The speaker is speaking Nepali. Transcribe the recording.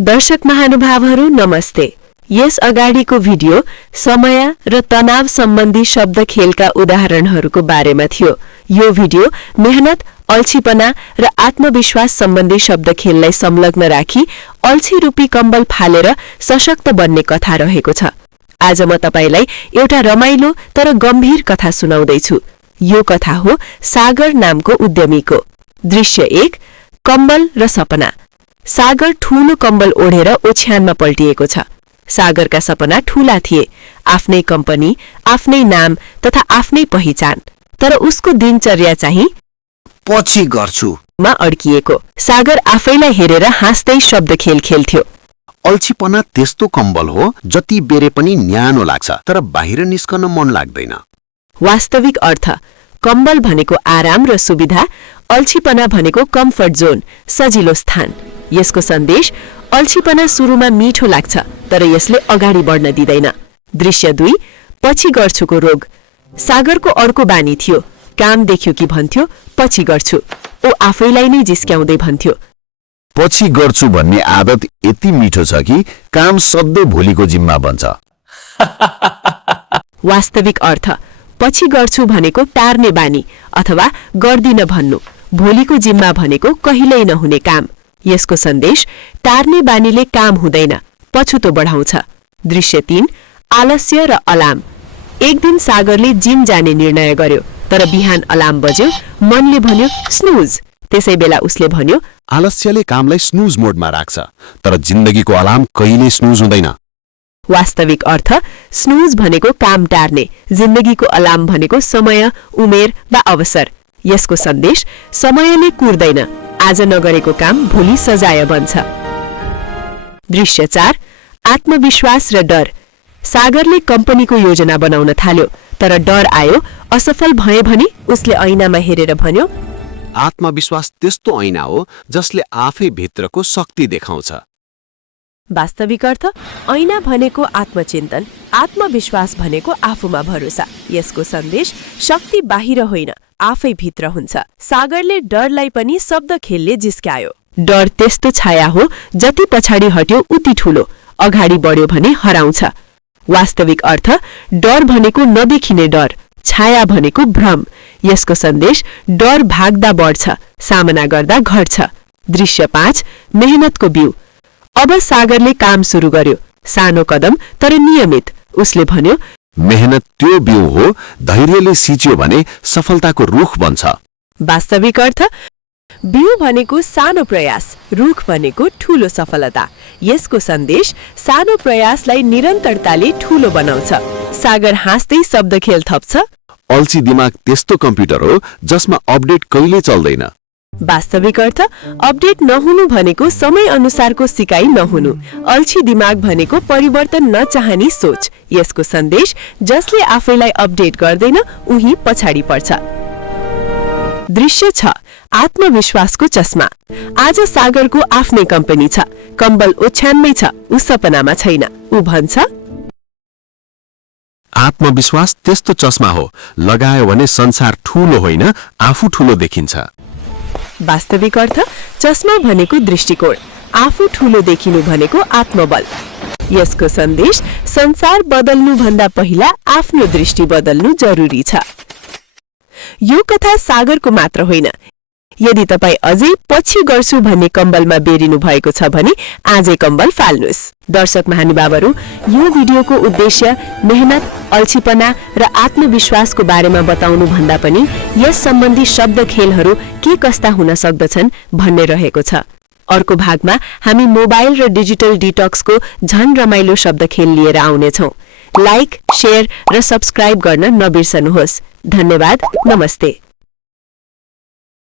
दर्शक महानुभावहरू नमस्ते। यस अगाडिको भिडियो समय र तनाव सम्बन्धी शब्द खेलका उदाहरणहरूको बारेमा थियो। यो भिडियो मेहनत, अल्छीपना र आत्मविश्वास सम्बन्धी शब्द खेललाई संलग्न राखी अल्छी रूपी कम्बल फालेर सशक्त बन्ने कथा रहेको छ। आज म तपाईलाई एउटा रमाइलो तर गम्भीर कथा सुनाउँदैछु। यो कथा हो सागर नामको उद्यमीको। दृश्य 1, कम्बल र सपना। सागर ठूलो कम्बल ओढेर ओछ्यानमा पल्टिएको छ। सागरका सपना ठूला थिए, आफ्नै कम्पनी, आफ्नै नाम तथा आफ्नै पहिचान। तर उसको दिनचर्या चाहिँ पछि गर्छु मा अड्किएको। सागर आफैलाई हेरेर हाँस्दै शब्द खेल खेल्थ्यो। अल्छीपना त्यस्तो कम्बल हो जति बेरे पनि न्यानो लाग्छ तर बाहिर निस्कन मन लाग्दैन। वास्तविक अर्थ कम्बल भनेको आराम र सुविधा, अल्छीपना भनेको कम्फर्ट जोन, सजिलो स्थान। यसको सन्देश अल्छीपना सुरुमा मिठो लाग्छ तर यसले अगाडि बढ्न दिँदैन। दृश्य 2, पछि गर्छुको रोग। सागरको अर्को बानी थियो, काम देख्यो कि भन्थ्यो पछि गर्छु। ऊ आफैलाई नै जिस्क्याउँदै भन्थ्यो पछि गर्छु भन्ने आदत यति मिठो छ कि काम सधैँ भोलिको जिम्मा बन्छ। वास्तविक अर्थ पछि गर्छु भनेको टार्ने बानी अथवा गर्दिन भन्नु। भोलिको जिम्मा भनेको कहिल्यै नहुने काम। यसको सन्देश टार्ने बानीले काम हुँदैन, पछुतो बढाउँछ। दृश्य 3, आलस्य र अलार्म। एक दिन सागरले जिम जाने निर्णय गर्यो, तर बिहान अलार्म बज्यो, मनले भन्यो स्नुज। त्यसै बेला उसले भन्यो आलस्यले कामलाई स्नुज मोडमा राख्छ, तर जिन्दगीको अलार्म कहिल्यै स्नुज हुँदैन। वास्तविक अर्थ स्नुज भनेको काम टार्ने, जिन्दगीको अलार्म भनेको समय, उमेर वा अवसर। यसको सन्देश समयले कुर्दैन, आज नगरेको काम भोलि सजाय बन्छ। दृश्य 4, आत्मविश्वास र डर। सागरले कम्पनीको योजना बनाउन थाल्यो, तर डर आयो। असफल भए भने उसले ऐनामा हेरेर भन्यो आत्मविश्वास त्यस्तो ऐना हो जसले आफै भित्रको शक्ति देखाउँछ। वास्तविक अर्थ ऐना भनेको आत्मचिन्तन, आत्मविश्वास भनेको आफूमा भरोसा। यसको सन्देश शक्ति बाहिर होइन, आफै भित्र हुन्छ। सागरले डरलाई पनि शब्द खेलले जिस्क्यायो। डर त्यस्तो छाया हो जति पछाडि हट्यो उति ठूलो, अगाडि बढ्यो भने हराउँछ। वास्तविक अर्थ डर भनेको नदेखिने डर, छाया भनेको भ्रम। यसको सन्देश डर भाग्दा बढ्छ, सामना गर्दा घट्छ। दृश्य 5, मेहनतको बिउ। अब सागरले काम सुरु गर्यो, सानो कदम तर नियमित। उसले भन्यो मेहनत त्यो बिउ हो, धैर्यले सिच्यो भने सफलताको रुख बन्छ। वास्तविक अर्थ बिउ भनेको सानो प्रयास, रुख भनेको ठूलो सफलता। यसको सन्देश सानो प्रयासलाई निरन्तरताले ठूलो बनाउँछ। सागर हाँस्दै शब्द खेल थप्छ अल्छी दिमाग त्यस्तो कम्प्युटर हो जसमा अपडेट कहिले चल्दैन। वास्तविक अर्थ अपडेट नहुनु भनेको समय अनुसारको सिकाइ नहुनु। अल्छी दिमाग भनेको परिवर्तन नचाहने सोच। यसको सन्देश जसले आफैलाई अपडेट गर्दैन उही पछाडि पर्छ। दृश्य 6, आत्मविश्वासको चस्मा। आज सागरको आफ्नै कम्पनी छ, कम्बल ओछ्यानमै छ, ऊ सपनामा छैन। ऊ भन्छ आत्मविश्वास त्यस्तो चस्मा हो, लगायो भने संसार ठूलो होइन आफू ठूलो देखिन्छ। वास्तविक अर्थ चस्मा भनेको दृष्टिकोण, आफू ठूलो देखिनु भनेको आत्मबल। यसको सन्देश संसार बदल्नु भन्दा पहिला आफ्नो दृष्टि बदल्नु जरुरी छ। यो कथा सागरको मात्र होइन। यदि तपाई अझै पछि गर्छु भन्ने कम्बलमा बेरिनु भएको छ भने आजै कम्बल फाल्नुस्। दर्शक महानुभावहरू, यो भिडियोको उद्देश्य मेहनत, अल्छीपना र आत्मविश्वासको बारेमा बताउनु भन्दा पनि यस सम्बन्धी शब्द खेलहरू के कस्ता हुन सक्दछन् भन्ने रहेको छ। अर्को भागमा हामी मोबाइल र डिजिटल डिटक्सको झन रमाइलो शब्द खेल लिएर आउनेछौँ। लाइक, शेयर र सब्स्क्राइब गर्न नबिर्सनुहोस्। धन्यवाद, नमस्ते।